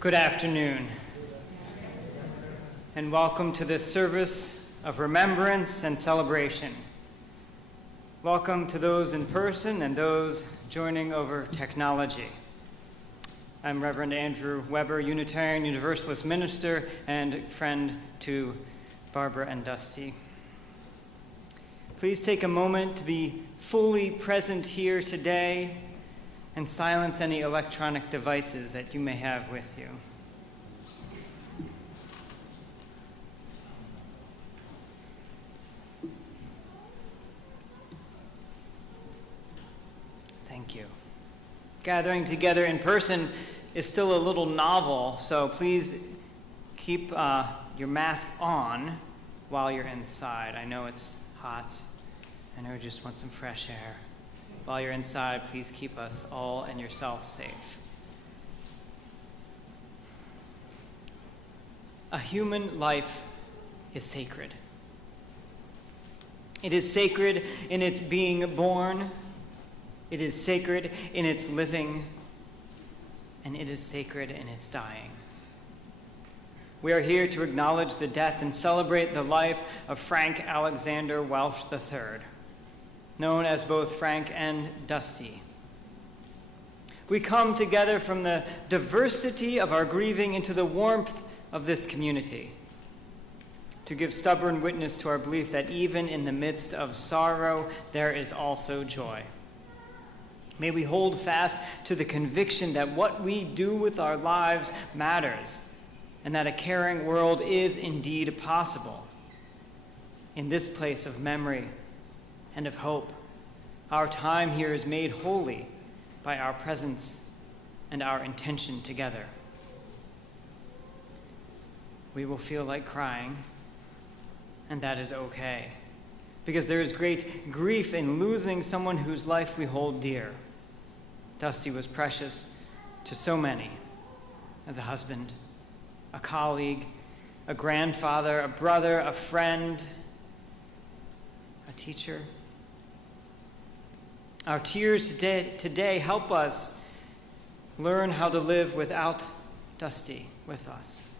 Good afternoon, and welcome to this service of remembrance and celebration. Welcome to those in person and those joining over technology. I'm Reverend Andrew Weber, Unitarian Universalist minister and friend to Barbara and Dusty. Please take a moment to be fully present here today and silence any electronic devices that you may have with you. Thank you. Gathering together in person is still a little novel, so please keep your mask on while you're inside. I know it's hot. I know you just want some fresh air. While you're inside, please keep us all and yourself safe. A human life is sacred. It is sacred in its being born. It is sacred in its living. And it is sacred in its dying. We are here to acknowledge the death and celebrate the life of Frank Alexander Welsh III, known as both Frank and Dusty. We come together from the diversity of our grieving into the warmth of this community to give stubborn witness to our belief that even in the midst of sorrow, there is also joy. May we hold fast to the conviction that what we do with our lives matters and that a caring world is indeed possible. In this place of memory and of hope, our time here is made holy by our presence and our intention together. We will feel like crying, and that is okay, because there is great grief in losing someone whose life we hold dear. Dusty was precious to so many, as a husband, a colleague, a grandfather, a brother, a friend, a teacher. Our tears today help us learn how to live without Dusty with us.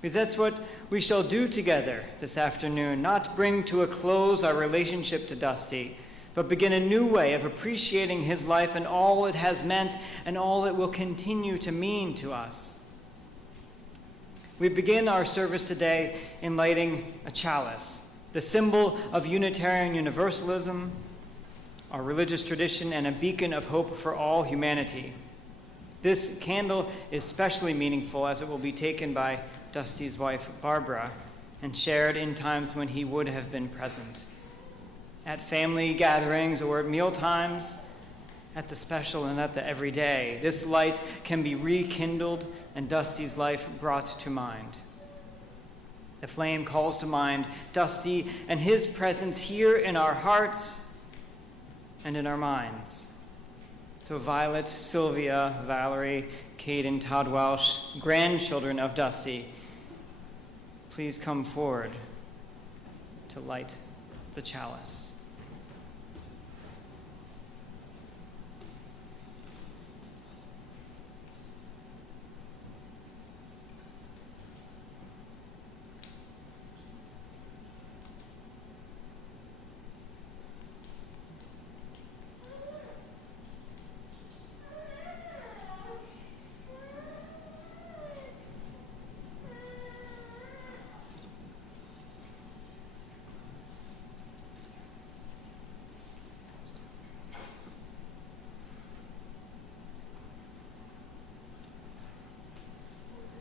Because that's what we shall do together this afternoon, not bring to a close our relationship to Dusty, but begin a new way of appreciating his life and all it has meant and all it will continue to mean to us. We begin our service today in lighting a chalice, the symbol of Unitarian Universalism, our religious tradition, and a beacon of hope for all humanity. This candle is especially meaningful as it will be taken by Dusty's wife, Barbara, and shared in times when he would have been present. At family gatherings or at meal times, at the special and at the everyday, this light can be rekindled and Dusty's life brought to mind. The flame calls to mind Dusty and his presence here in our hearts and in our minds. So Violet, Sylvia, Valerie, Caden, Todd Welsh, grandchildren of Dusty, please come forward to light the chalice.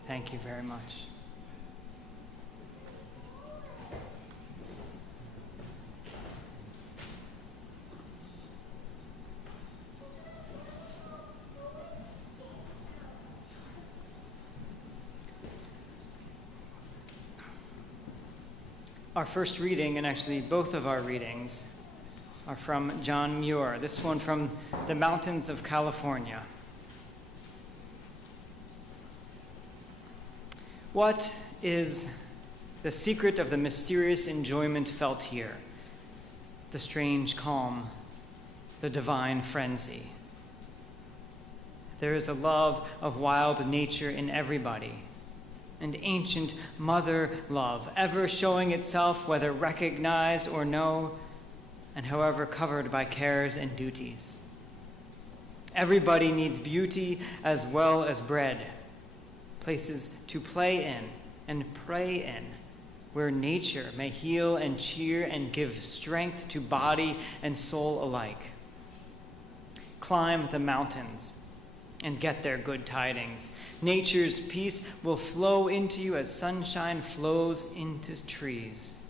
Thank you very much. Our first reading, and actually both of our readings, are from John Muir, this one from the mountains of California. What is the secret of the mysterious enjoyment felt here, the strange calm, the divine frenzy? There is a love of wild nature in everybody, and ancient mother love, ever showing itself whether recognized or no, and however covered by cares and duties. Everybody needs beauty as well as bread, places to play in and pray in, where nature may heal and cheer and give strength to body and soul alike. Climb the mountains and get their good tidings. Nature's peace will flow into you as sunshine flows into trees.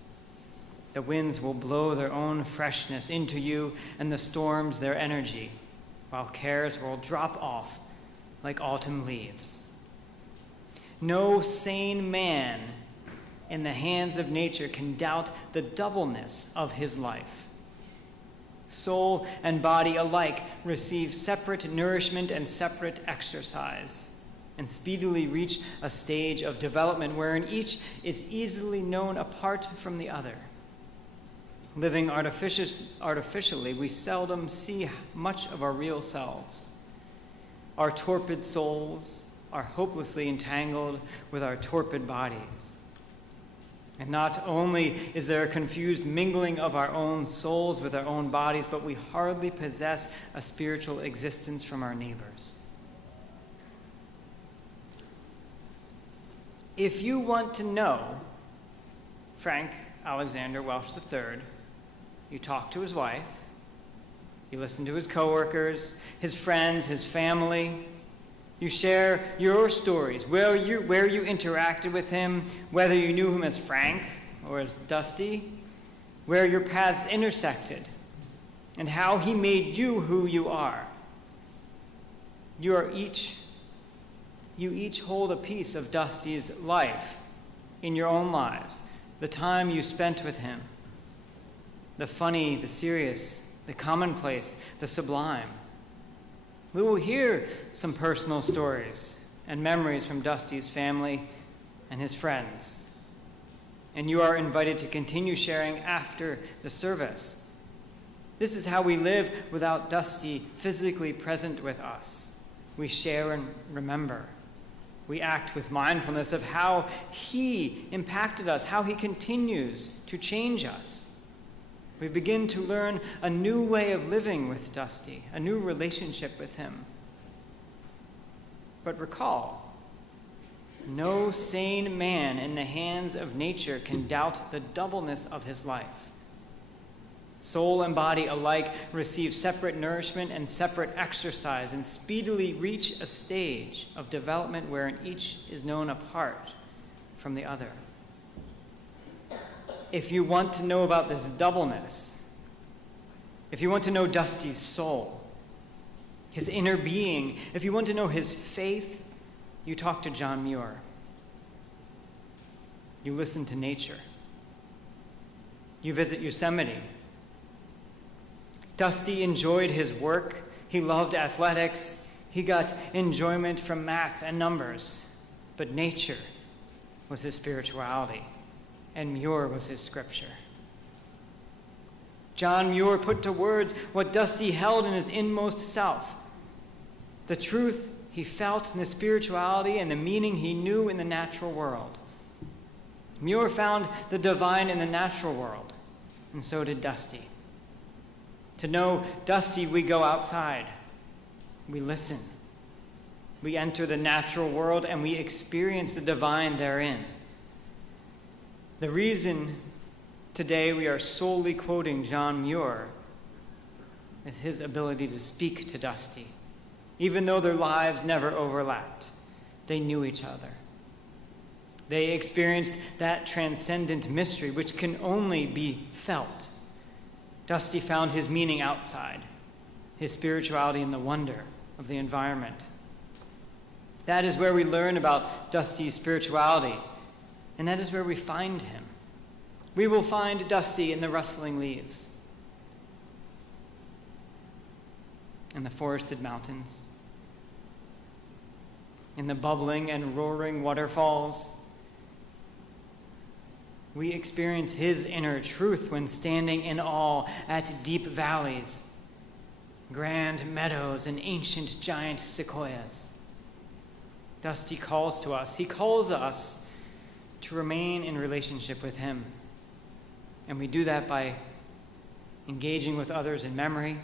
The winds will blow their own freshness into you, and the storms their energy, while cares will drop off like autumn leaves. No sane man in the hands of nature can doubt the doubleness of his life. Soul and body alike receive separate nourishment and separate exercise, and speedily reach a stage of development wherein each is easily known apart from the other. Living artificially, we seldom see much of our real selves. Our torpid souls are hopelessly entangled with our torpid bodies. And not only is there a confused mingling of our own souls with our own bodies, but we hardly possess a spiritual existence from our neighbors. If you want to know Frank Alexander Welsh III, you talk to his wife, you listen to his coworkers, his friends, his family. You share your stories, where you interacted with him, whether you knew him as Frank or as Dusty, where your paths intersected, and how he made you who you are. You each hold a piece of Dusty's life in your own lives, the time you spent with him, the funny, the serious, the commonplace, the sublime. We will hear some personal stories and memories from Dusty's family and his friends. And you are invited to continue sharing after the service. This is how we live without Dusty physically present with us. We share and remember. We act with mindfulness of how he impacted us, how he continues to change us. We begin to learn a new way of living with Dusty, a new relationship with him. But recall, no sane man in the hands of nature can doubt the doubleness of his life. Soul and body alike receive separate nourishment and separate exercise, and speedily reach a stage of development wherein each is known apart from the other. If you want to know about this doubleness, if you want to know Dusty's soul, his inner being, if you want to know his faith, you talk to John Muir. You listen to nature. You visit Yosemite. Dusty enjoyed his work. He loved athletics. He got enjoyment from math and numbers. But nature was his spirituality, and Muir was his scripture. John Muir put to words what Dusty held in his inmost self, the truth he felt in the spirituality and the meaning he knew in the natural world. Muir found the divine in the natural world, and so did Dusty. To know Dusty, we go outside, we listen, we enter the natural world, and we experience the divine therein. The reason today we are solely quoting John Muir is his ability to speak to Dusty. Even though their lives never overlapped, they knew each other. They experienced that transcendent mystery which can only be felt. Dusty found his meaning outside, his spirituality in the wonder of the environment. That is where we learn about Dusty's spirituality, and that is where we find him. We will find Dusty in the rustling leaves, in the forested mountains, in the bubbling and roaring waterfalls. We experience his inner truth when standing in awe at deep valleys, grand meadows and ancient giant sequoias. Dusty calls to us. He calls us to remain in relationship with him. And we do that by engaging with others in memory,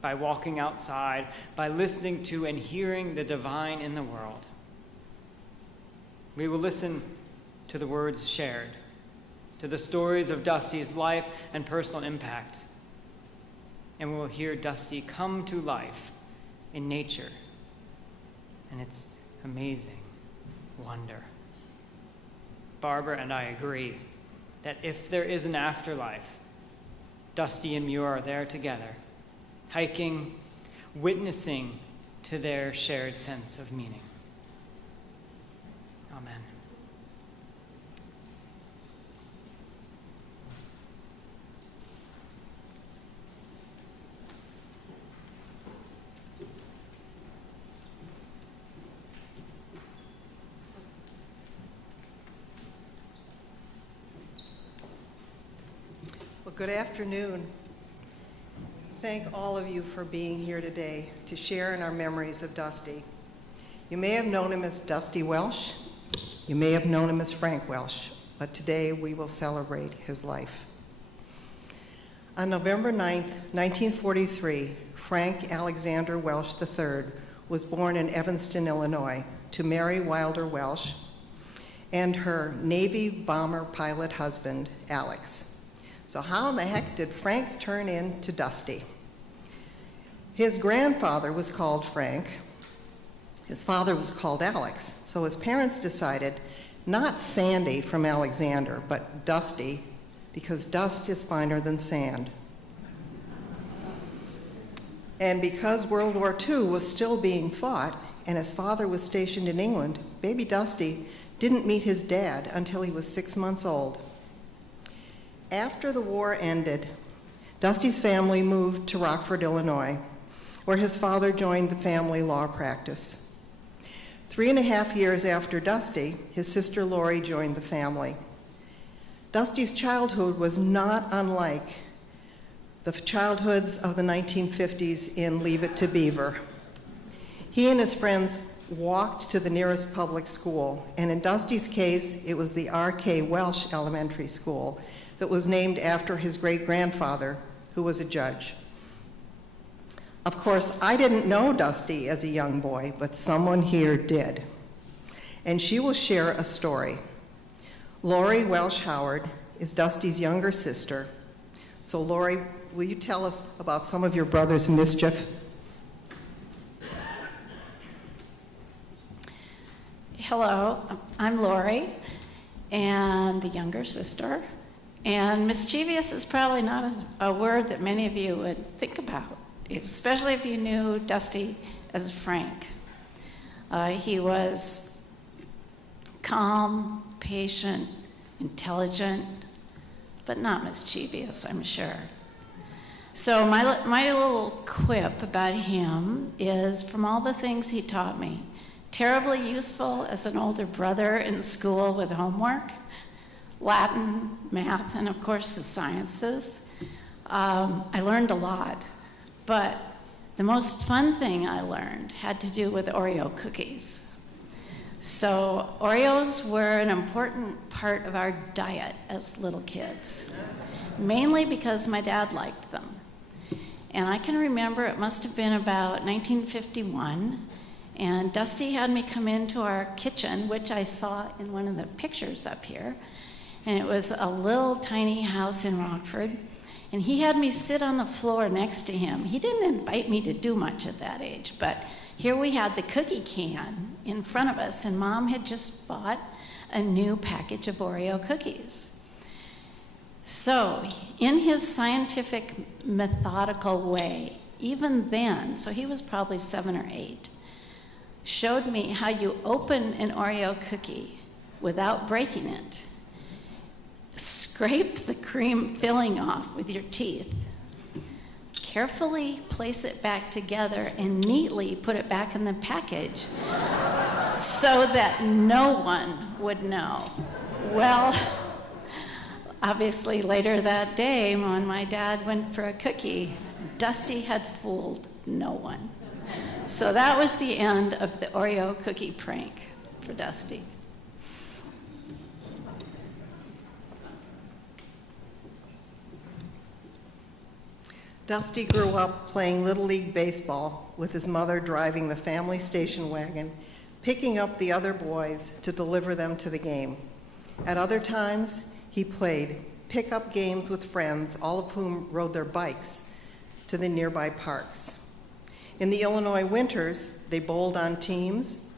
by walking outside, by listening to and hearing the divine in the world. We will listen to the words shared, to the stories of Dusty's life and personal impact. And we will hear Dusty come to life in nature and its amazing wonder. Barbara and I agree that if there is an afterlife, Dusty and Muir are there together, hiking, witnessing to their shared sense of meaning. Amen. Well, good afternoon. Thank all of you for being here today to share in our memories of Dusty. You may have known him as Dusty Welsh. You may have known him as Frank Welsh, but today we will celebrate his life. On November 9th, 1943, Frank Alexander Welsh III was born in Evanston, Illinois, to Mary Wilder Welsh and her Navy bomber pilot husband, Alex. So how in the heck did Frank turn into Dusty? His grandfather was called Frank. His father was called Alex. So his parents decided not Sandy from Alexander, but Dusty, because dust is finer than sand. And because World War II was still being fought and his father was stationed in England, baby Dusty didn't meet his dad until he was 6 months old. After the war ended, Dusty's family moved to Rockford, Illinois, where his father joined the family law practice. 3.5 years after Dusty, his sister Lori joined the family. Dusty's childhood was not unlike the childhoods of the 1950s in Leave It to Beaver. He and his friends walked to the nearest public school, and in Dusty's case, it was the R.K. Welsh Elementary School, that was named after his great-grandfather, who was a judge. Of course, I didn't know Dusty as a young boy, but someone here did. And she will share a story. Lori Welsh Howard is Dusty's younger sister. So Lori, will you tell us about some of your brother's mischief? Hello, I'm Lori, and the younger sister. And mischievous is probably not a word that many of you would think about, especially if you knew Dusty as Frank. He was calm, patient, intelligent, but not mischievous, I'm sure. So my little quip about him is, from all the things he taught me, terribly useful as an older brother in school with homework, Latin, math, and of course the sciences. I learned a lot, but the most fun thing I learned had to do with Oreo cookies. So Oreos were an important part of our diet as little kids, mainly because my dad liked them. And I can remember it must have been about 1951, and Dusty had me come into our kitchen, which I saw in one of the pictures up here. And it was a little tiny house in Rockford. And he had me sit on the floor next to him. He didn't invite me to do much at that age, but here we had the cookie can in front of us, and Mom had just bought a new package of Oreo cookies. So, in his scientific, methodical way, even then, so he was probably 7 or 8, showed me how you open an Oreo cookie without breaking it. Scrape the cream filling off with your teeth. Carefully place it back together and neatly put it back in the package so that no one would know. Well, obviously later that day when my dad went for a cookie, Dusty had fooled no one. So that was the end of the Oreo cookie prank for Dusty. Dusty grew up playing Little League baseball with his mother driving the family station wagon, picking up the other boys to deliver them to the game. At other times, he played pickup games with friends, all of whom rode their bikes to the nearby parks. In the Illinois winters, they bowled on teams,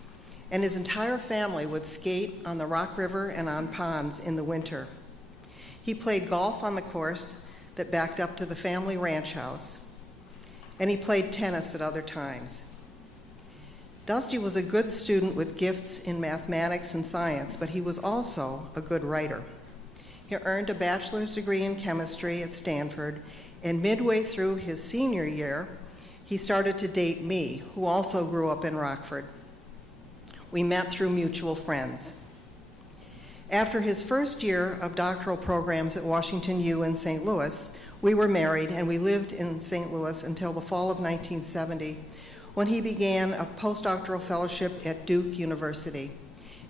and his entire family would skate on the Rock River and on ponds in the winter. He played golf on the course that backed up to the family ranch house, and he played tennis at other times. Dusty was a good student with gifts in mathematics and science, but he was also a good writer. He earned a bachelor's degree in chemistry at Stanford, and midway through his senior year, he started to date me, who also grew up in Rockford. We met through mutual friends. After his first year of doctoral programs at Washington U in St. Louis, we were married, and we lived in St. Louis until the fall of 1970, when he began a postdoctoral fellowship at Duke University.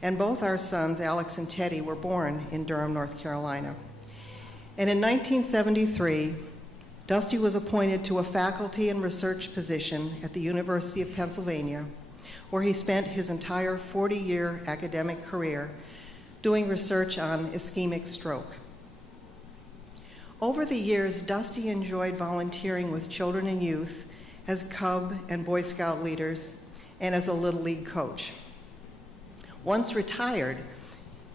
And both our sons, Alex and Teddy, were born in Durham, North Carolina. And in 1973, Dusty was appointed to a faculty and research position at the University of Pennsylvania, where he spent his entire 40-year academic career doing research on ischemic stroke. Over the years, Dusty enjoyed volunteering with children and youth as Cub and Boy Scout leaders and as a Little League coach. Once retired,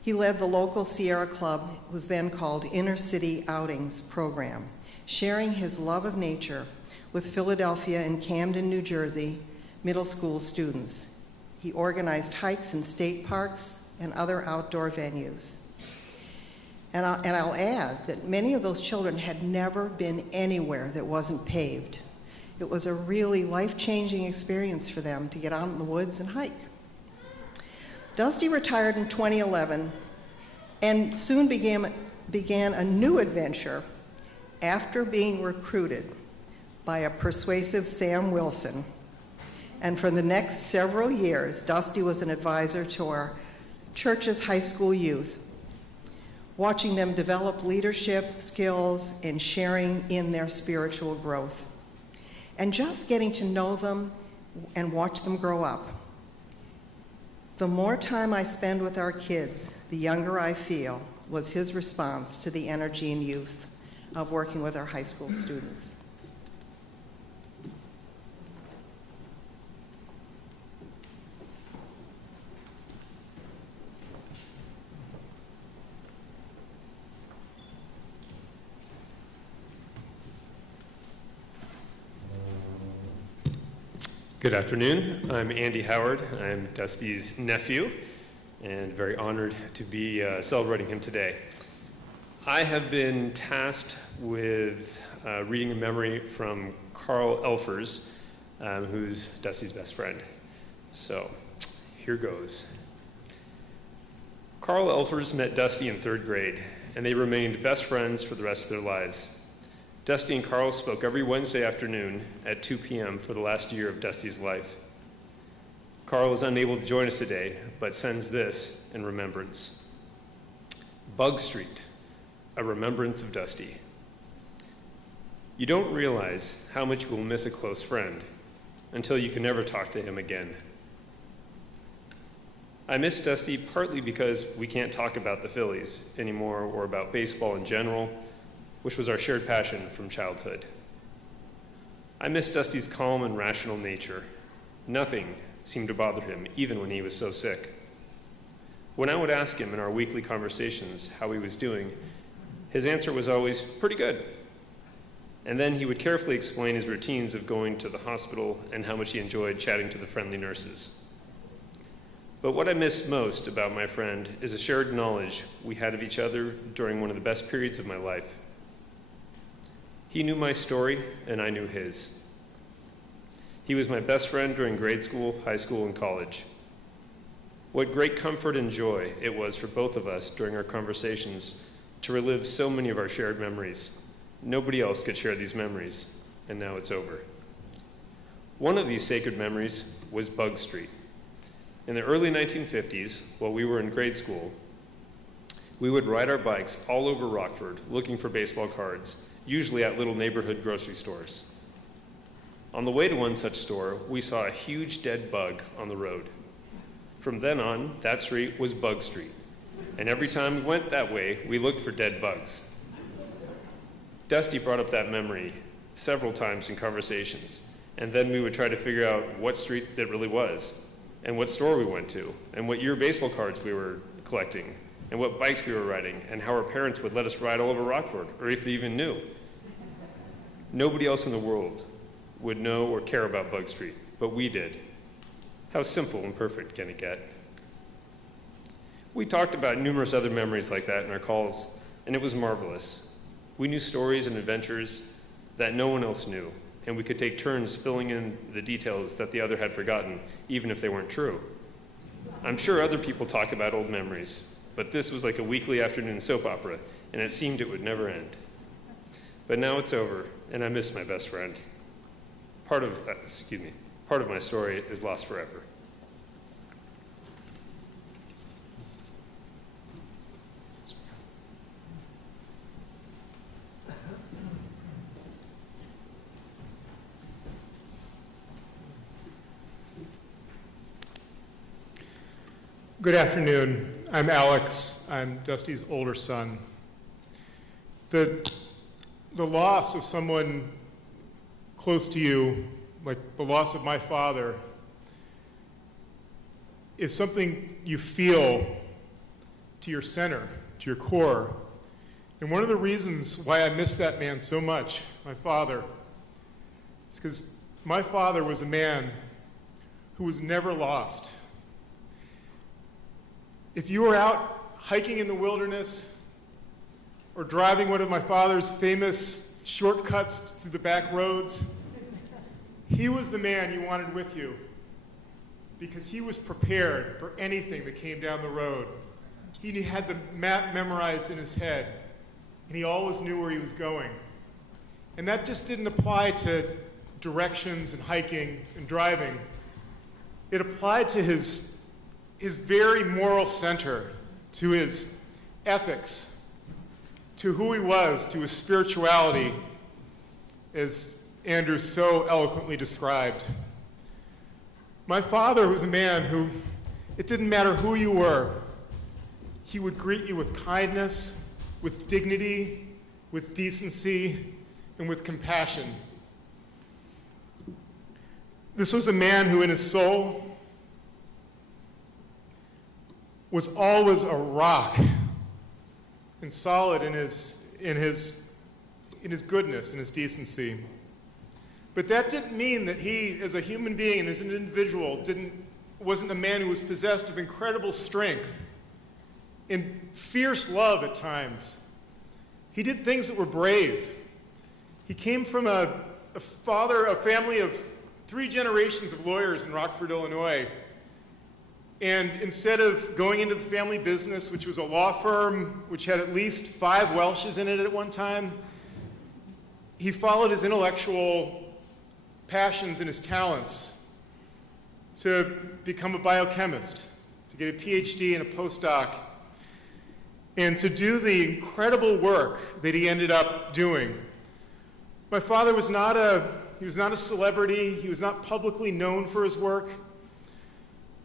he led the local Sierra Club, was then called Inner City Outings program, sharing his love of nature with Philadelphia and Camden, New Jersey, middle school students. He organized hikes in state parks and other outdoor venues. And I'll add that many of those children had never been anywhere that wasn't paved. It was a really life-changing experience for them to get out in the woods and hike. Dusty retired in 2011 and soon began a new adventure after being recruited by a persuasive Sam Wilson. And for the next several years, Dusty was an advisor to our church's high school youth, watching them develop leadership skills and sharing in their spiritual growth, and just getting to know them and watch them grow up. The more time I spend with our kids, the younger I feel, was his response to the energy and youth of working with our high school students. Good afternoon. I'm Andy Howard. I'm Dusty's nephew, and very honored to be celebrating him today. I have been tasked with reading a memory from Carl Elfers, who's Dusty's best friend. So, here goes. Carl Elfers met Dusty in 3rd grade, and they remained best friends for the rest of their lives. Dusty and Carl spoke every Wednesday afternoon at 2 p.m. for the last year of Dusty's life. Carl is unable to join us today, but sends this in remembrance. Bug Street, a remembrance of Dusty. You don't realize how much you will miss a close friend until you can never talk to him again. I miss Dusty partly because we can't talk about the Phillies anymore or about baseball in general, which was our shared passion from childhood. I miss Dusty's calm and rational nature. Nothing seemed to bother him, even when he was so sick. When I would ask him in our weekly conversations how he was doing, his answer was always, "Pretty good." And then he would carefully explain his routines of going to the hospital and how much he enjoyed chatting to the friendly nurses. But what I miss most about my friend is a shared knowledge we had of each other during one of the best periods of my life. He knew my story, and I knew his. He was my best friend during grade school, high school, and college. What great comfort and joy it was for both of us during our conversations to relive so many of our shared memories. Nobody else could share these memories, and now it's over. One of these sacred memories was Bug Street. In the early 1950s, while we were in grade school, we would ride our bikes all over Rockford looking for baseball cards, usually at little neighborhood grocery stores. On the way to one such store, we saw a huge dead bug on the road. From then on, that street was Bug Street, and every time we went that way, we looked for dead bugs. Dusty brought up that memory several times in conversations, and then we would try to figure out what street that really was, and what store we went to, and what year baseball cards we were collecting, and what bikes we were riding, and how our parents would let us ride all over Rockford, or if they even knew. Nobody else in the world would know or care about Bug Street, but we did. How simple and perfect can it get? We talked about numerous other memories like that in our calls, and it was marvelous. We knew stories and adventures that no one else knew, and we could take turns filling in the details that the other had forgotten, even if they weren't true. I'm sure other people talk about old memories, but this was like a weekly afternoon soap opera, and it seemed it would never end. But now it's over, and I miss my best friend. Part of my story is lost forever. Good afternoon. I'm Alex. I'm Dusty's older son. The loss of someone close to you, like the loss of my father, is something you feel to your center, to your core. And one of the reasons why I miss that man so much, my father, is because my father was a man who was never lost. If you were out hiking in the wilderness or driving one of my father's famous shortcuts through the back roads, he was the man you wanted with you because he was prepared for anything that came down the road. He had the map memorized in his head, and he always knew where he was going. And that just didn't apply to directions and hiking and driving. It applied to his very moral center, to his ethics, to who he was, to his spirituality, as Andrew so eloquently described. My father was a man who, it didn't matter who you were, he would greet you with kindness, with dignity, with decency, and with compassion. This was a man who in his soul was always a rock and solid in his goodness and his decency. But that didn't mean that he, as a human being and as an individual, wasn't a man who was possessed of incredible strength and fierce love at times. He did things that were brave. He came from a family of 3 generations of lawyers in Rockford, Illinois. And instead of going into the family business, which was a law firm which had at least 5 Welshes in it at one time, he followed his intellectual passions and his talents to become a biochemist, to get a PhD and a postdoc, and to do the incredible work that he ended up doing. My father was not a celebrity. He was not publicly known for his work.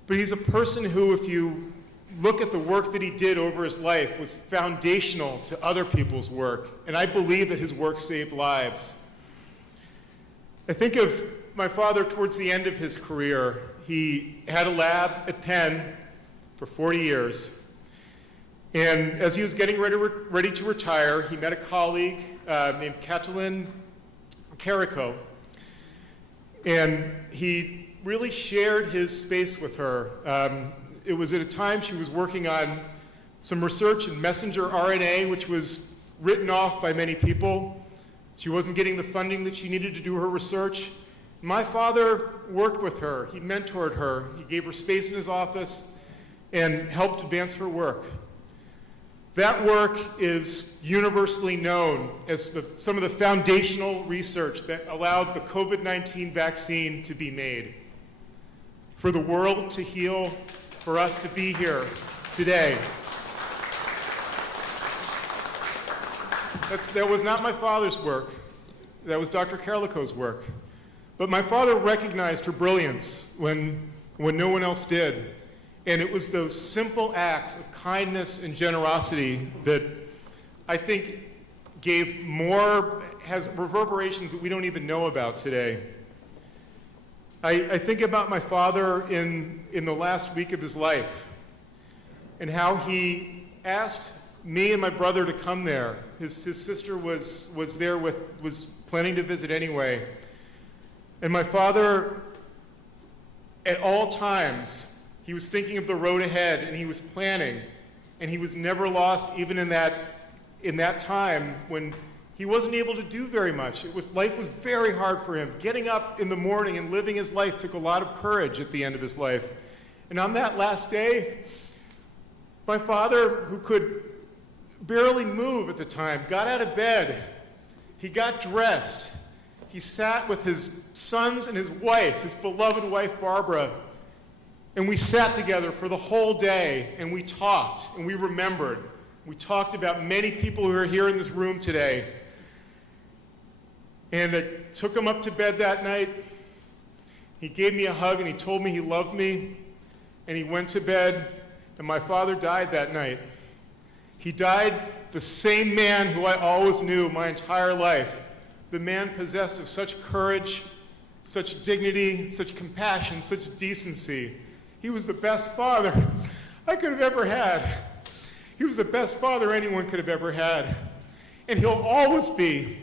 But he's a person who, if you look at the work that he did over his life, was foundational to other people's work. And I believe that his work saved lives. I think of my father towards the end of his career. He had a lab at Penn for 40 years. And as he was getting ready to retire, he met a colleague named Catalin Carrico. And he really shared his space with her. It was at a time she was working on some research in messenger RNA, which was written off by many people. She wasn't getting the funding that she needed to do her research. My father worked with her. He mentored her. He gave her space in his office and helped advance her work. That work is universally known as some of the foundational research that allowed the COVID-19 vaccine to be made. For the world to heal, for us to be here today. That was not my father's work. That was Dr. Carlico's work. But my father recognized her brilliance when no one else did. And it was those simple acts of kindness and generosity that I think has reverberations that we don't even know about today. I think about my father in the last week of his life and how he asked me and my brother to come there. His sister was planning to visit anyway. And my father, at all times, he was thinking of the road ahead, and he was planning, and he was never lost even in that time when he wasn't able to do very much. Life was very hard for him. Getting up in the morning and living his life took a lot of courage at the end of his life. And on that last day, my father, who could barely move at the time, got out of bed. He got dressed. He sat with his sons and his wife, his beloved wife, Barbara, and we sat together for the whole day, and we talked, and we remembered. We talked about many people who are here in this room today. And I took him up to bed that night. He gave me a hug, and he told me he loved me, and he went to bed, and my father died that night. He died the same man who I always knew my entire life, the man possessed of such courage, such dignity, such compassion, such decency. He was the best father I could have ever had. He was the best father anyone could have ever had. And he'll always be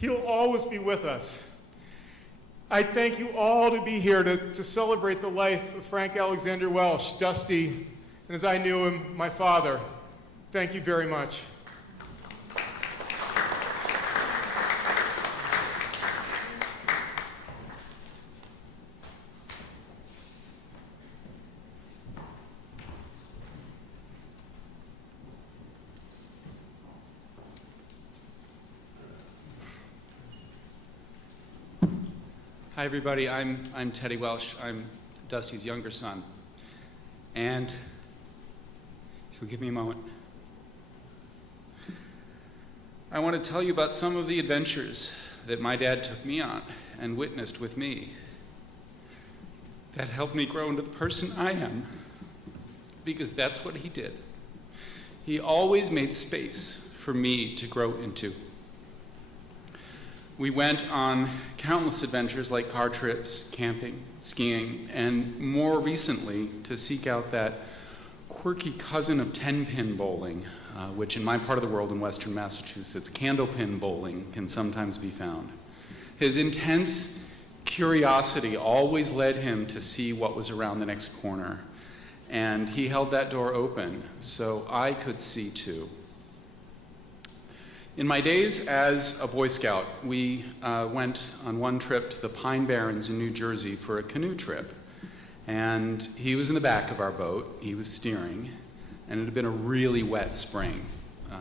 with us. I thank you all to be here to celebrate the life of Frank Alexander Welsh, Dusty, and as I knew him, my father. Thank you very much. Hi, everybody. I'm Teddy Welsh. I'm Dusty's younger son. And if you'll give me a moment, I want to tell you about some of the adventures that my dad took me on and witnessed with me that helped me grow into the person I am, because that's what he did. He always made space for me to grow into. We went on countless adventures like car trips, camping, skiing, and more recently to seek out that quirky cousin of 10-pin bowling, which in my part of the world in western Massachusetts, candlepin bowling can sometimes be found. His intense curiosity always led him to see what was around the next corner, and he held that door open so I could see too. In my days as a Boy Scout, we went on one trip to the Pine Barrens in New Jersey for a canoe trip. And he was in the back of our boat, he was steering, and it had been a really wet spring.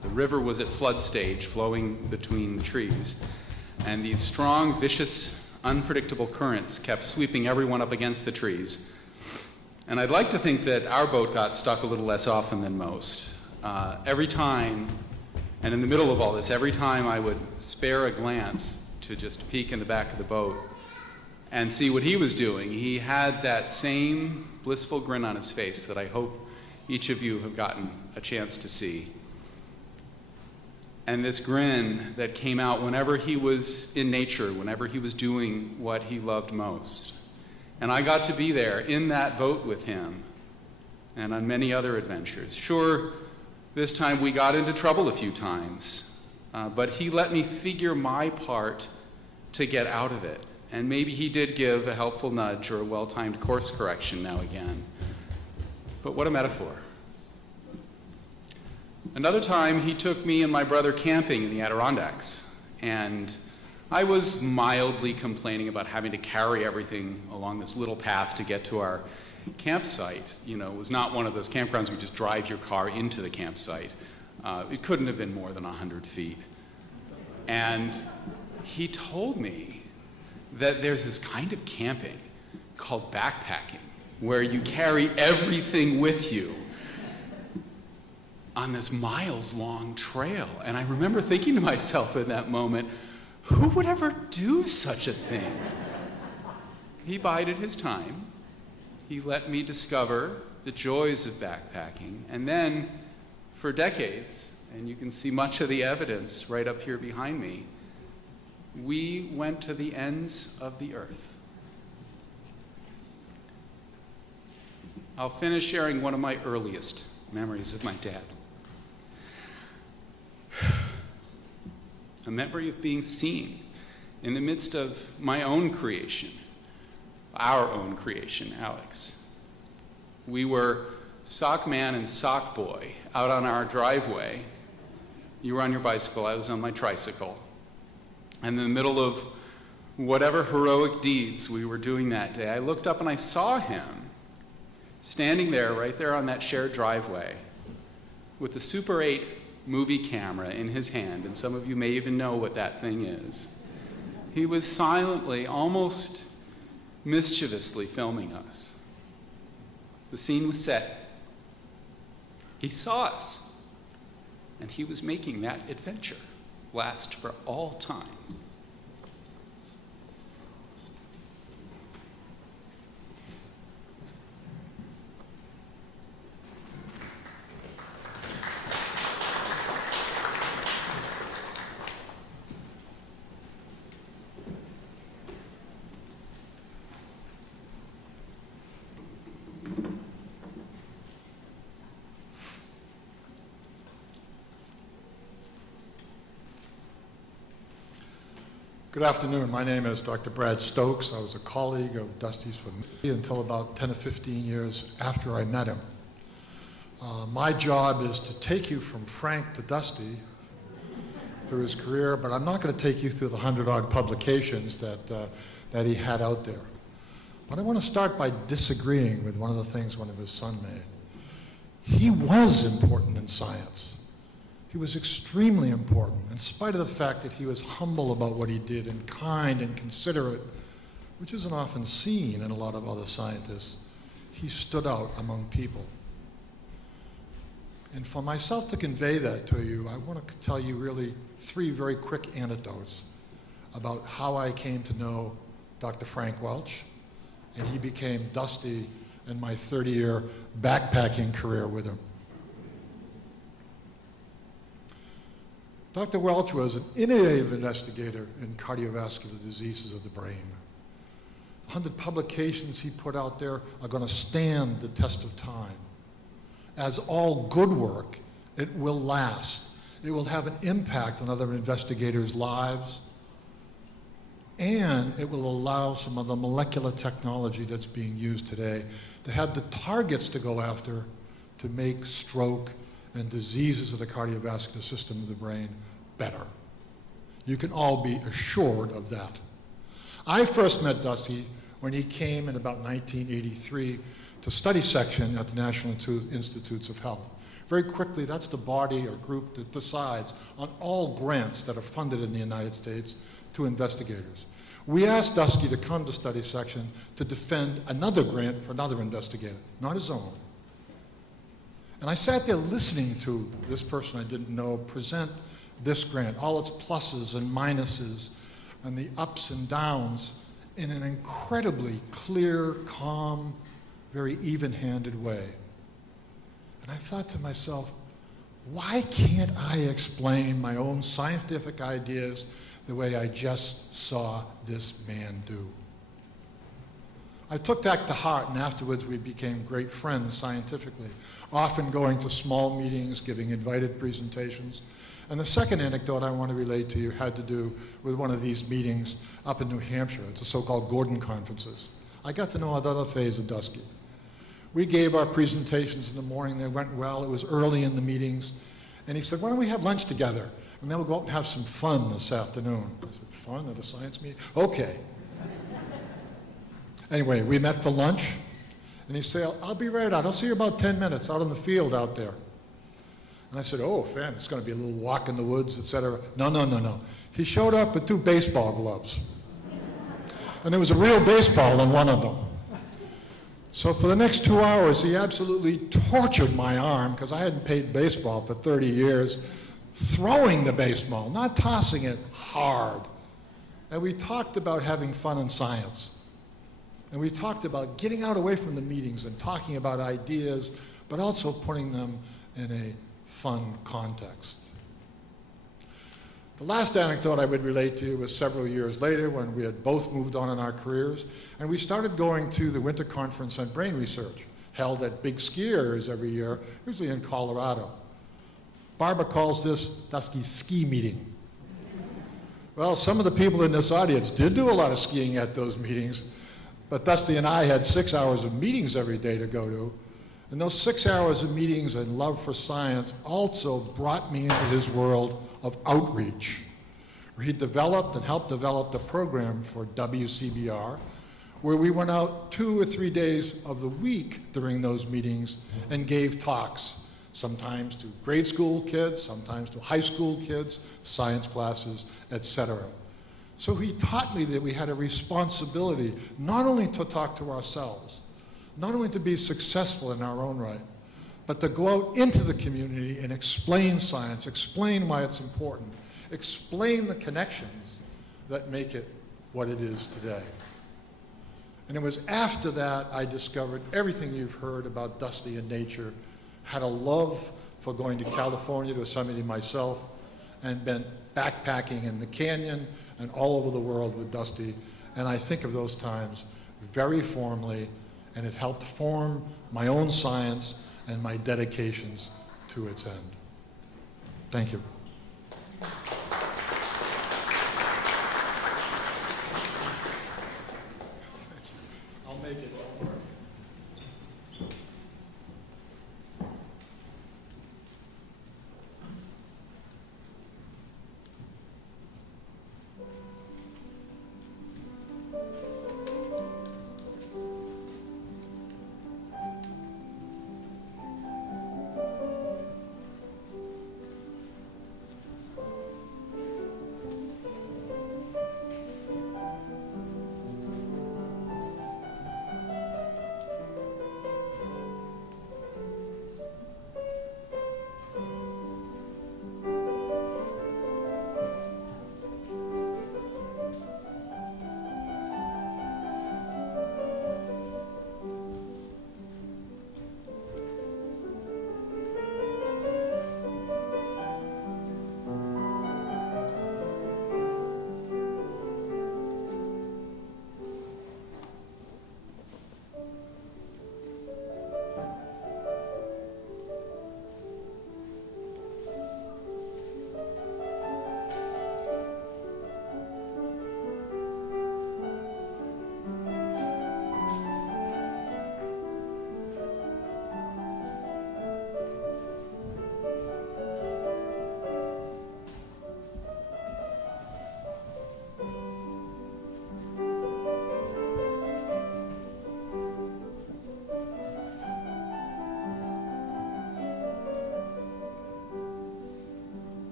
The river was at flood stage, flowing between the trees. And these strong, vicious, unpredictable currents kept sweeping everyone up against the trees. And I'd like to think that our boat got stuck a little less often than most. Every time, and in the middle of all this, every time I would spare a glance to just peek in the back of the boat and see what he was doing, he had that same blissful grin on his face that I hope each of you have gotten a chance to see. And this grin that came out whenever he was in nature, whenever he was doing what he loved most. And I got to be there in that boat with him and on many other adventures. Sure, this time we got into trouble a few times, but he let me figure my part to get out of it. And maybe he did give a helpful nudge or a well-timed course correction now and again. But what a metaphor. Another time he took me and my brother camping in the Adirondacks, and I was mildly complaining about having to carry everything along this little path to get to our campsite. You know, it was not one of those campgrounds where you just drive your car into the campsite. It couldn't have been more than 100 feet. And he told me that there's this kind of camping called backpacking, where you carry everything with you on this miles-long trail. And I remember thinking to myself in that moment, who would ever do such a thing? He bided his time. He let me discover the joys of backpacking. And then, for decades, and you can see much of the evidence right up here behind me, we went to the ends of the earth. I'll finish sharing one of my earliest memories of my dad. A memory of being seen in the midst of my own creation, our own creation, Alex. We were sock man and sock boy out on our driveway. You were on your bicycle, I was on my tricycle. And in the middle of whatever heroic deeds we were doing that day, I looked up and I saw him standing there, right there on that shared driveway, with the Super 8 movie camera in his hand, and some of you may even know what that thing is. He was silently, almost mischievously filming us. The scene was set. He saw us, and he was making that adventure last for all time. Good afternoon. My name is Dr. Brad Stokes. I was a colleague of Dusty's for me until about 10 or 15 years after I met him. My job is to take you from Frank to Dusty through his career, but I'm not going to take you through the 100-odd publications that he had out there. But I want to start by disagreeing with one of the things one of his sons made. He was important in science. He was extremely important, in spite of the fact that he was humble about what he did and kind and considerate, which isn't often seen in a lot of other scientists. He stood out among people. And for myself to convey that to you, I want to tell you really 3 very quick anecdotes about how I came to know Dr. Frank Welch, and he became Dusty in my 30-year backpacking career with him. Dr. Welch was an innovative investigator in cardiovascular diseases of the brain. 100 publications he put out there are going to stand the test of time. As all good work, it will last. It will have an impact on other investigators' lives, and it will allow some of the molecular technology that's being used today to have the targets to go after to make stroke and diseases of the cardiovascular system of the brain better. You can all be assured of that. I first met Dusty when he came in about 1983 to study section at the National Institutes of Health. Very quickly, that's the body or group that decides on all grants that are funded in the United States to investigators. We asked Dusty to come to study section to defend another grant for another investigator, not his own. And I sat there listening to this person I didn't know present this grant, all its pluses and minuses and the ups and downs in an incredibly clear, calm, very even-handed way. And I thought to myself, why can't I explain my own scientific ideas the way I just saw this man do? I took that to heart, and afterwards we became great friends scientifically, often going to small meetings, giving invited presentations. And the second anecdote I want to relate to you had to do with one of these meetings up in New Hampshire. It's the so-called Gordon conferences. I got to know another phase of Dusty. We gave our presentations in the morning. They went well. It was early in the meetings. And he said, why don't we have lunch together? And then we'll go out and have some fun this afternoon. I said, fun at a science meeting? Okay. Anyway, we met for lunch, and he said, I'll be right out. I'll see you about 10 minutes out in the field out there. And I said, oh, fan, it's going to be a little walk in the woods, etc. No, no, no, no. He showed up with 2 baseball gloves. And there was a real baseball in one of them. So for the next 2 hours, he absolutely tortured my arm, because I hadn't played baseball for 30 years, throwing the baseball, not tossing it hard. And we talked about having fun in science. And we talked about getting out away from the meetings and talking about ideas, but also putting them in a fun context. The last anecdote I would relate to was several years later when we had both moved on in our careers, and we started going to the Winter Conference on Brain Research, held at big ski areas every year, usually in Colorado. Barbara calls this Dusty's ski meeting. Well, some of the people in this audience did do a lot of skiing at those meetings, but Dusty and I had 6 hours of meetings every day to go to. And those 6 hours of meetings and love for science also brought me into his world of outreach, where he developed and helped develop the program for WCBR, where we went out 2 or 3 days of the week during those meetings and gave talks, sometimes to grade school kids, sometimes to high school kids, science classes, etc. So he taught me that we had a responsibility not only to talk to ourselves, not only to be successful in our own right, but to go out into the community and explain science, explain why it's important, explain the connections that make it what it is today. And it was after that I discovered everything you've heard about Dusty and nature, had a love for going to California to Yosemite myself, and been backpacking in the canyon and all over the world with Dusty. And I think of those times very fondly, and it helped form my own science and my dedications to its end. Thank you. I'll make it. Don't worry.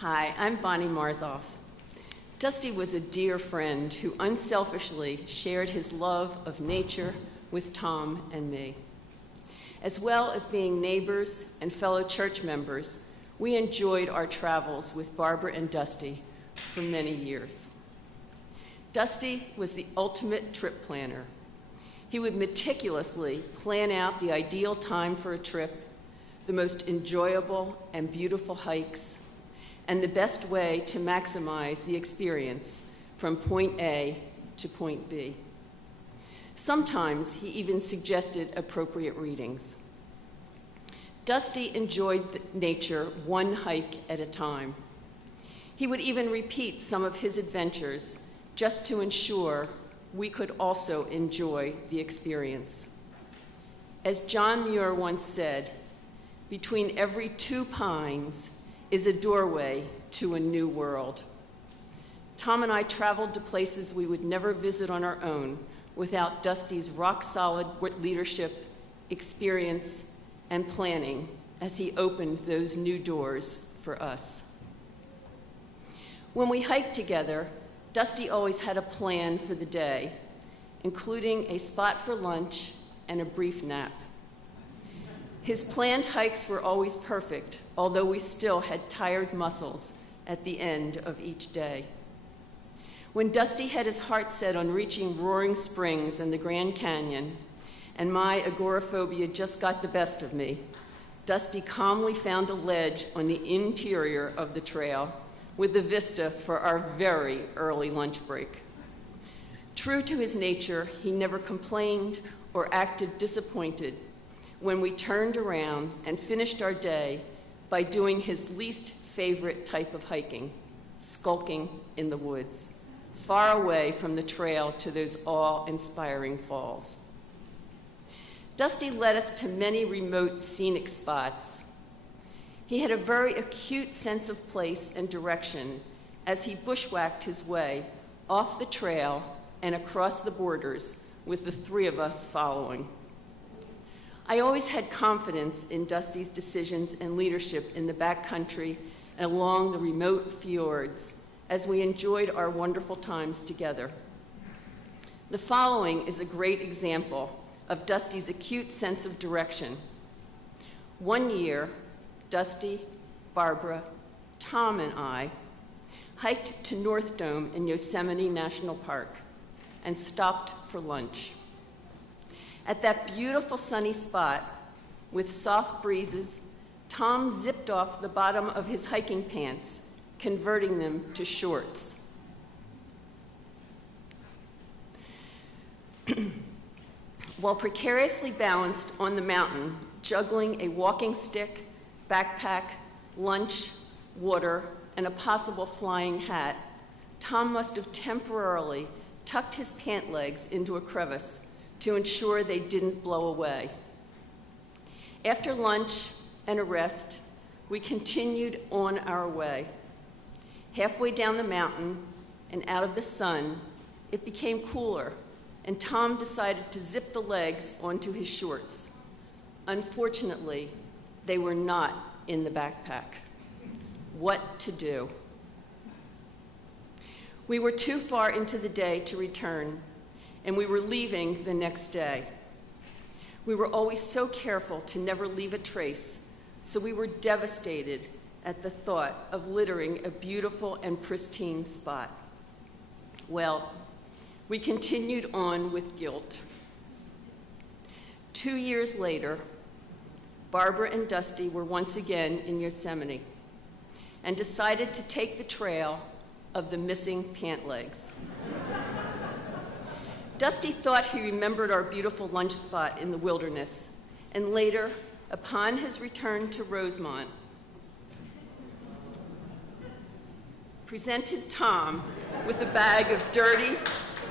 Hi, I'm Bonnie Marzoff. Dusty was a dear friend who unselfishly shared his love of nature with Tom and me. As well as being neighbors and fellow church members, we enjoyed our travels with Barbara and Dusty for many years. Dusty was the ultimate trip planner. He would meticulously plan out the ideal time for a trip, the most enjoyable and beautiful hikes, and the best way to maximize the experience from point A to point B. Sometimes he even suggested appropriate readings. Dusty enjoyed nature one hike at a time. He would even repeat some of his adventures just to ensure we could also enjoy the experience. As John Muir once said, between every 2 pines is a doorway to a new world. Tom and I traveled to places we would never visit on our own without Dusty's rock-solid leadership, experience, and planning as he opened those new doors for us. When we hiked together, Dusty always had a plan for the day, including a spot for lunch and a brief nap. His planned hikes were always perfect, although we still had tired muscles at the end of each day. When Dusty had his heart set on reaching Roaring Springs and the Grand Canyon, and my agoraphobia just got the best of me, Dusty calmly found a ledge on the interior of the trail with a vista for our very early lunch break. True to his nature, he never complained or acted disappointed when we turned around and finished our day by doing his least favorite type of hiking, skulking in the woods, far away from the trail to those awe-inspiring falls. Dusty led us to many remote scenic spots. He had a very acute sense of place and direction as he bushwhacked his way off the trail and across the borders with the 3 of us following. I always had confidence in Dusty's decisions and leadership in the backcountry and along the remote fjords as we enjoyed our wonderful times together. The following is a great example of Dusty's acute sense of direction. One year, Dusty, Barbara, Tom, and I hiked to North Dome in Yosemite National Park and stopped for lunch. At that beautiful sunny spot, with soft breezes, Tom zipped off the bottom of his hiking pants, converting them to shorts. While precariously balanced on the mountain, juggling a walking stick, backpack, lunch, water, and a possible flying hat, Tom must have temporarily tucked his pant legs into a crevice to ensure they didn't blow away. After lunch and a rest, we continued on our way. Halfway down the mountain and out of the sun, it became cooler, and Tom decided to zip the legs onto his shorts. Unfortunately, they were not in the backpack. What to do? We were too far into the day to return, and we were leaving the next day. We were always so careful to never leave a trace, so we were devastated at the thought of littering a beautiful and pristine spot. Well, we continued on with guilt. 2 years later, Barbara and Dusty were once again in Yosemite and decided to take the trail of the missing pant legs. Dusty thought he remembered our beautiful lunch spot in the wilderness, and later, upon his return to Rosemont, presented Tom with a bag of dirty,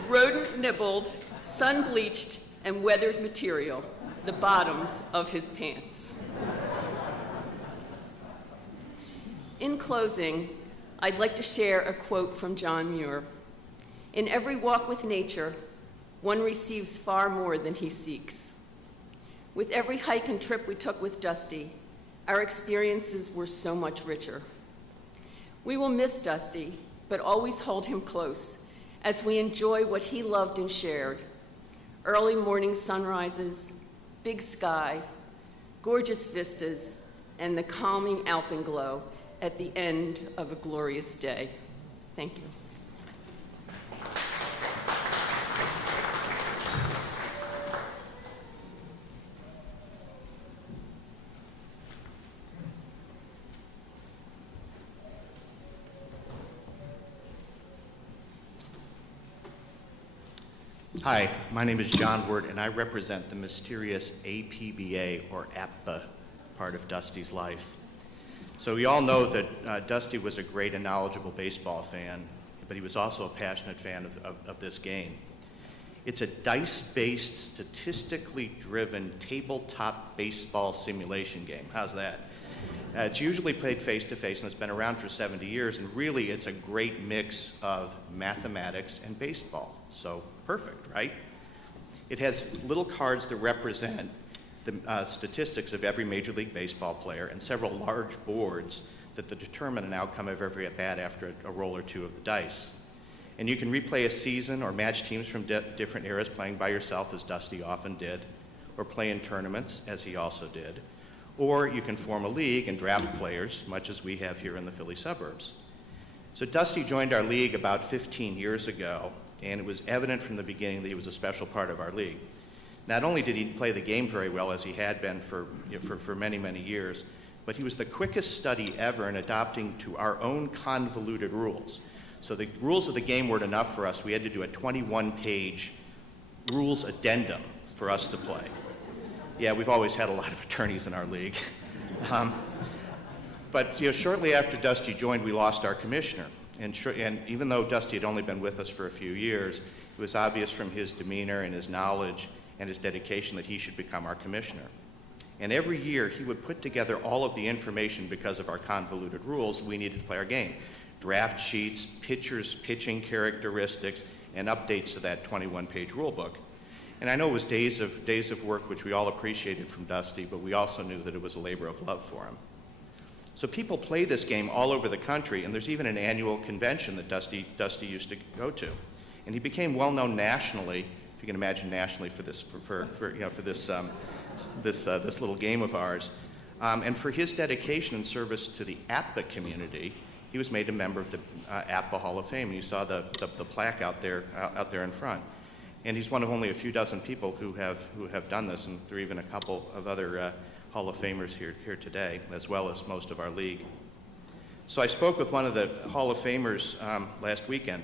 rodent-nibbled, sun-bleached, and weathered material, the bottoms of his pants. In closing, I'd like to share a quote from John Muir. In every walk with nature, one receives far more than he seeks. With every hike and trip we took with Dusty, our experiences were so much richer. We will miss Dusty, but always hold him close as we enjoy what he loved and shared. Early morning sunrises, big sky, gorgeous vistas, and the calming alpenglow at the end of a glorious day. Thank you. Hi, my name is John Word, and I represent the mysterious APBA, or APBA, part of Dusty's life. So we all know that Dusty was a great and knowledgeable baseball fan, but he was also a passionate fan of this game. It's a dice-based, statistically driven tabletop baseball simulation game. How's that? It's usually played face-to-face, and it's been around for 70 years, and really it's a great mix of mathematics and baseball. So perfect, right? It has little cards that represent the statistics of every Major League Baseball player and several large boards that determine an outcome of every at-bat after a roll or two of the dice. And you can replay a season or match teams from different eras playing by yourself, as Dusty often did, or play in tournaments, as he also did. Or you can form a league and draft players, much as we have here in the Philly suburbs. So Dusty joined our league about 15 years ago, and it was evident from the beginning that he was a special part of our league. Not only did he play the game very well, as he had been for many, many years, but he was the quickest study ever in adopting to our own convoluted rules. So the rules of the game weren't enough for us. We had to do a 21-page rules addendum for us to play. Yeah, we've always had a lot of attorneys in our league. But shortly after Dusty joined, we lost our commissioner. And even though Dusty had only been with us for a few years, it was obvious from his demeanor and his knowledge and his dedication that he should become our commissioner. And every year, he would put together all of the information because of our convoluted rules we needed to play our game. Draft sheets, pitchers' pitching characteristics, and updates to that 21-page rule book. And I know it was days of work which we all appreciated from Dusty, but we also knew that it was a labor of love for him. So people play this game all over the country, and there's even an annual convention that Dusty used to go to. And he became well known nationally, if you can imagine nationally, for this this little game of ours, and for his dedication and service to the APBA community. He was made a member of the APBA Hall of Fame. You saw the plaque out there in front. And he's one of only a few dozen people who have done this, and there are even a couple of other Hall of Famers here today, as well as most of our league. So I spoke with one of the Hall of Famers last weekend,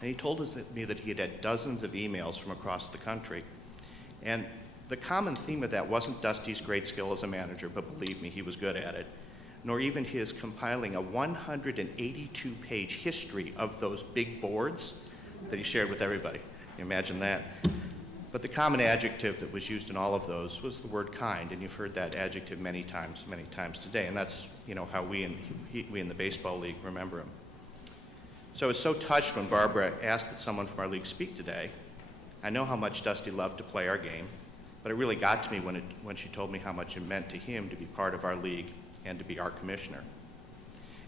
and he told me that he had had dozens of emails from across the country. And the common theme of that wasn't Dusty's great skill as a manager, but believe me, he was good at it, nor even his compiling a 182-page history of those big boards that he shared with everybody. Can you imagine that? But the common adjective that was used in all of those was the word kind, and you've heard that adjective many times today, and that's how we in the baseball league remember him. So I was so touched when Barbara asked that someone from our league speak today. I know how much Dusty loved to play our game, but it really got to me when she told me how much it meant to him to be part of our league and to be our commissioner.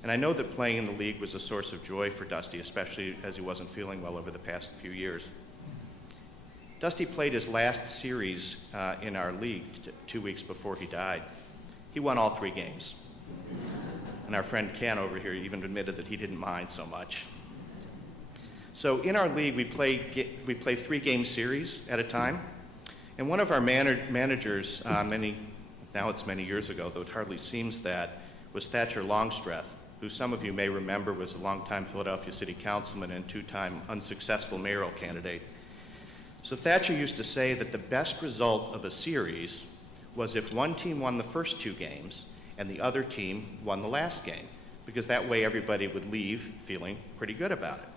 And I know that playing in the league was a source of joy for Dusty, especially as he wasn't feeling well over the past few years. Dusty played his last series in our league 2 weeks before he died. He won all 3 games. And our friend Ken over here even admitted that he didn't mind so much. So in our league, we play 3-game series at a time. And one of our managers, now it's many years ago, though it hardly seems that, was Thatcher Longstreth, who some of you may remember was a longtime Philadelphia City Councilman and 2-time unsuccessful mayoral candidate. So Thatcher used to say that the best result of a series was if one team won the first 2 games and the other team won the last game, because that way everybody would leave feeling pretty good about it.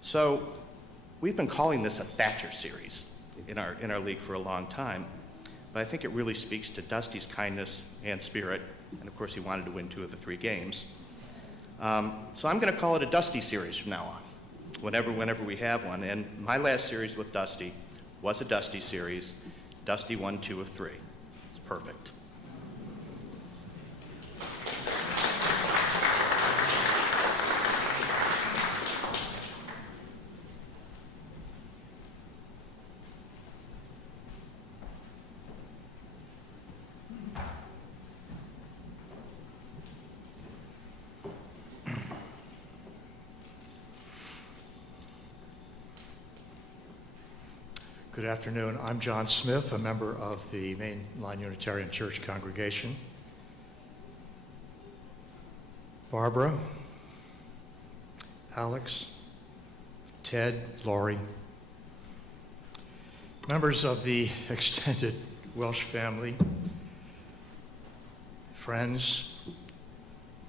So we've been calling this a Thatcher series in our league for a long time, but I think it really speaks to Dusty's kindness and spirit, and of course he wanted to win 2 of the 3 games. So I'm going to call it a Dusty series from now on, whenever we have one. And my last series with Dusty was a Dusty series. Dusty won 2 of 3. It's perfect. Good afternoon. I'm John Smith, a member of the Mainline Unitarian Church congregation. Barbara, Alex, Ted, Laurie, members of the extended Welsh family, friends,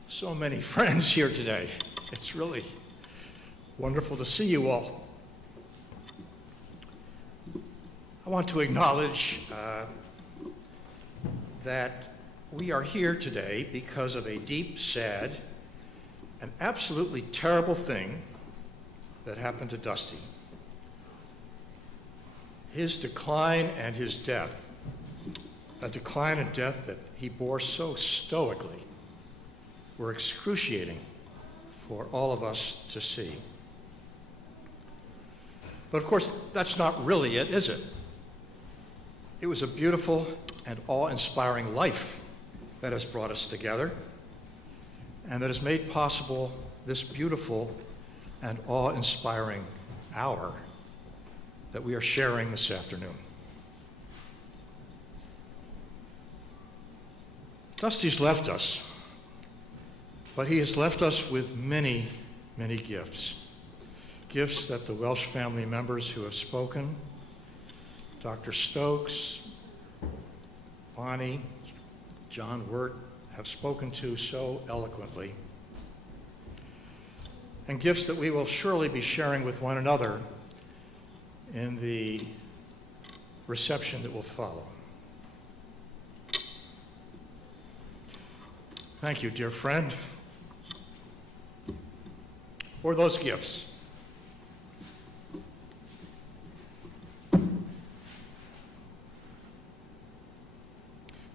so many friends here today. It's really wonderful to see you all. I want to acknowledge that we are here today because of a deep, sad, and absolutely terrible thing that happened to Dusty. His decline and his death, a decline and death that he bore so stoically, were excruciating for all of us to see. But of course, that's not really it, is it? It was a beautiful and awe-inspiring life that has brought us together and that has made possible this beautiful and awe-inspiring hour that we are sharing this afternoon. Dusty's left us, but he has left us with many, many gifts. Gifts that the Welsh family members who have spoken, Dr. Stokes, Bonnie, John Wirt, have spoken to so eloquently, and gifts that we will surely be sharing with one another in the reception that will follow. Thank you, dear friend, for those gifts.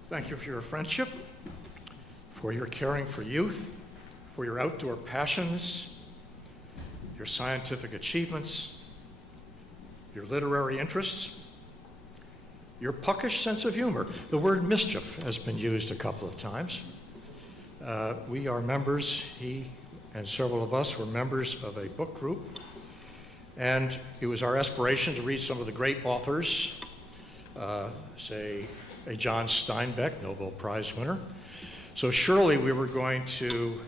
Thank you for your friendship, for your caring for youth, for your outdoor passions, your scientific achievements, your literary interests, your puckish sense of humor. The word mischief has been used a couple of times. We are members, he and several of us were members of a book group, and it was our aspiration to read some of the great authors, say a John Steinbeck, Nobel Prize winner. So surely we were going to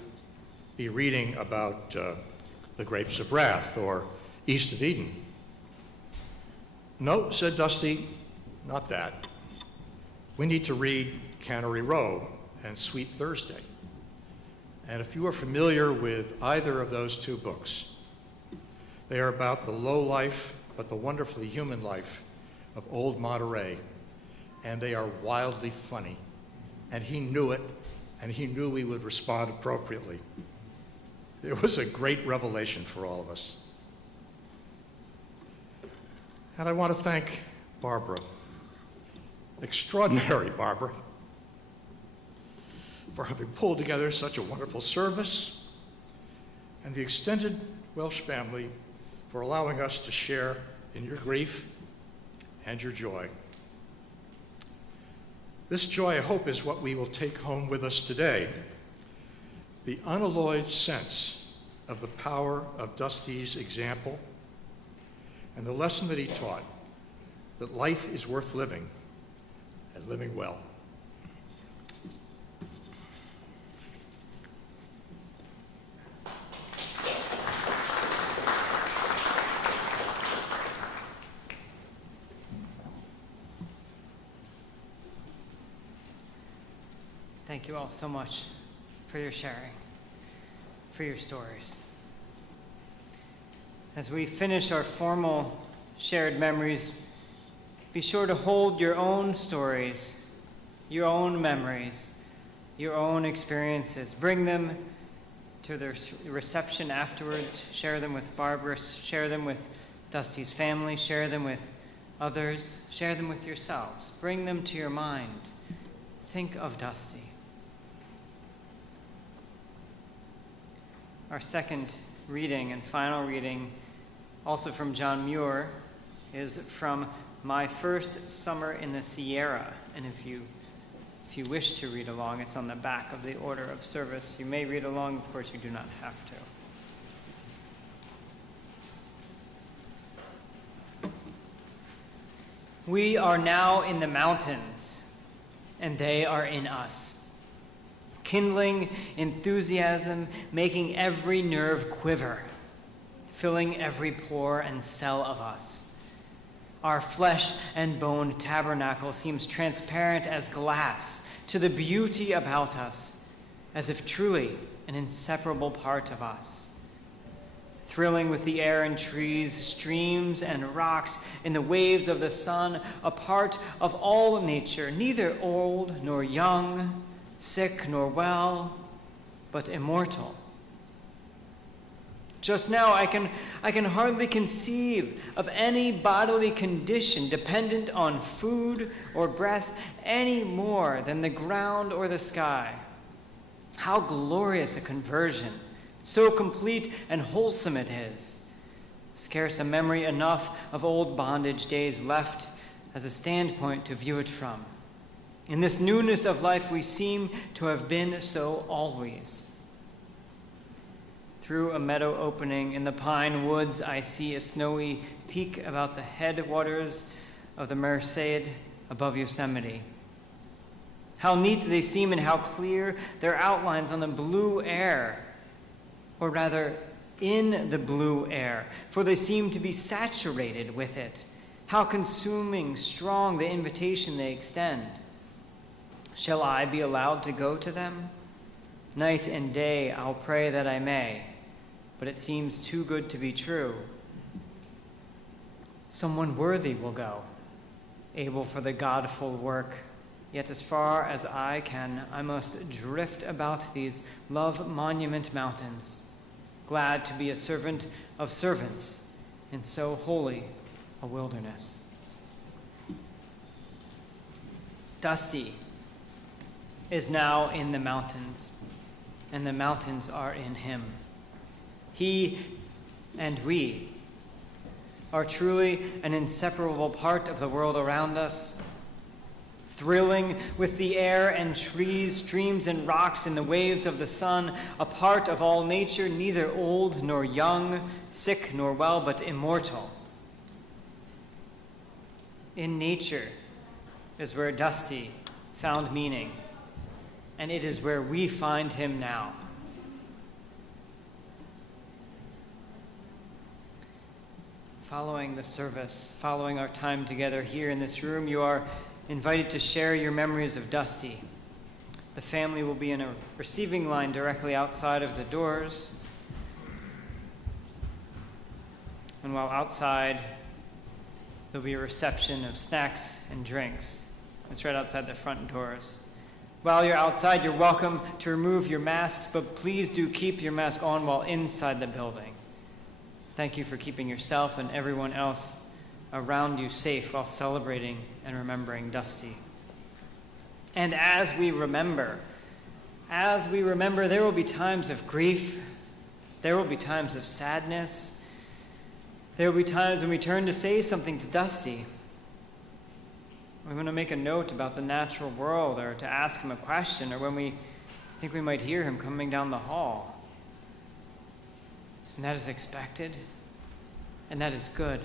be reading about The Grapes of Wrath or East of Eden. No, said Dusty, not that. We need to read Cannery Row and Sweet Thursday. And if you are familiar with either of those two books, they are about the low life but the wonderfully human life of old Monterey. And they are wildly funny. And he knew it, and he knew we would respond appropriately. It was a great revelation for all of us. And I want to thank Barbara, extraordinary Barbara, for having pulled together such a wonderful service, and the extended Welsh family for allowing us to share in your grief and your joy. This joy, I hope, is what we will take home with us today. The unalloyed sense of the power of Dusty's example and the lesson that he taught, that life is worth living and living well. Thank you all so much for your sharing, for your stories. As we finish our formal shared memories, be sure to hold your own stories, your own memories, your own experiences. Bring them to the reception afterwards. Share them with Barbara. Share them with Dusty's family. Share them with others. Share them with yourselves. Bring them to your mind. Think of Dusty. Our second reading and final reading, also from John Muir, is from My First Summer in the Sierra. And if you wish to read along, it's on the back of the order of service. You may read along, of course, you do not have to. We are now in the mountains, and they are in us, kindling enthusiasm, making every nerve quiver, filling every pore and cell of us. Our flesh and bone tabernacle seems transparent as glass to the beauty about us, as if truly an inseparable part of us. Thrilling with the air and trees, streams and rocks, in the waves of the sun, a part of all nature, neither old nor young, sick nor well, but immortal. Just now, I can hardly conceive of any bodily condition dependent on food or breath any more than the ground or the sky. How glorious a conversion! So complete and wholesome it is. Scarce a memory enough of old bondage days left as a standpoint to view it from. In this newness of life, we seem to have been so always. Through a meadow opening in the pine woods, I see a snowy peak about the headwaters of the Merced above Yosemite. How neat they seem and how clear their outlines on the blue air, or rather, in the blue air, for they seem to be saturated with it. How consuming, strong the invitation they extend. Shall I be allowed to go to them? Night and day I'll pray that I may, but it seems too good to be true. Someone worthy will go, able for the godful work. Yet as far as I can, I must drift about these love monument mountains, glad to be a servant of servants in so holy a wilderness. Dusty is now in the mountains, and the mountains are in him. He and we are truly an inseparable part of the world around us, thrilling with the air and trees, streams and rocks and the waves of the sun, a part of all nature, neither old nor young, sick nor well, but immortal. In nature is where Dusty found meaning, and it is where we find him now. Following the service, following our time together here in this room, you are invited to share your memories of Dusty. The family will be in a receiving line directly outside of the doors. And while outside, there'll be a reception of snacks and drinks. It's right outside the front doors. While you're outside, you're welcome to remove your masks, but please do keep your mask on while inside the building. Thank you for keeping yourself and everyone else around you safe while celebrating and remembering Dusty. And as we remember, there will be times of grief, there will be times of sadness, there will be times when we turn to say something to Dusty. We want to make a note about the natural world, or to ask him a question, or when we think we might hear him coming down the hall. And that is expected, and that is good.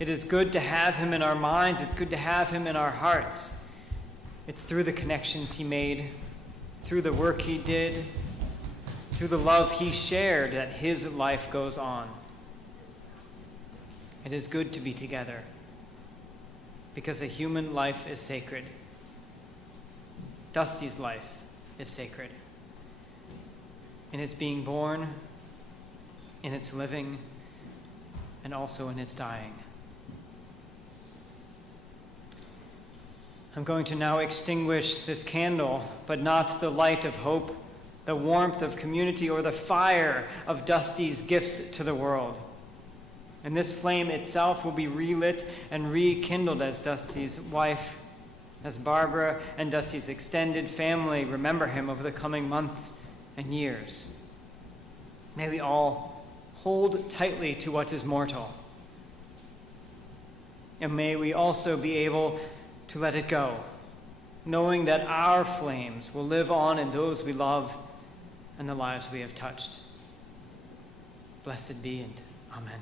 It is good to have him in our minds. It's good to have him in our hearts. It's through the connections he made, through the work he did, through the love he shared that his life goes on. It is good to be together, because a human life is sacred. Dusty's life is sacred. In its being born, in its living, and also in its dying. I'm going to now extinguish this candle, but not the light of hope, the warmth of community, or the fire of Dusty's gifts to the world. And this flame itself will be relit and rekindled as Dusty's wife, as Barbara and Dusty's extended family remember him over the coming months and years. May we all hold tightly to what is mortal. And may we also be able to let it go, knowing that our flames will live on in those we love and the lives we have touched. Blessed be, and amen.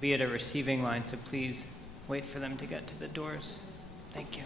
be at a receiving line, so please wait for them to get to the doors. Thank you.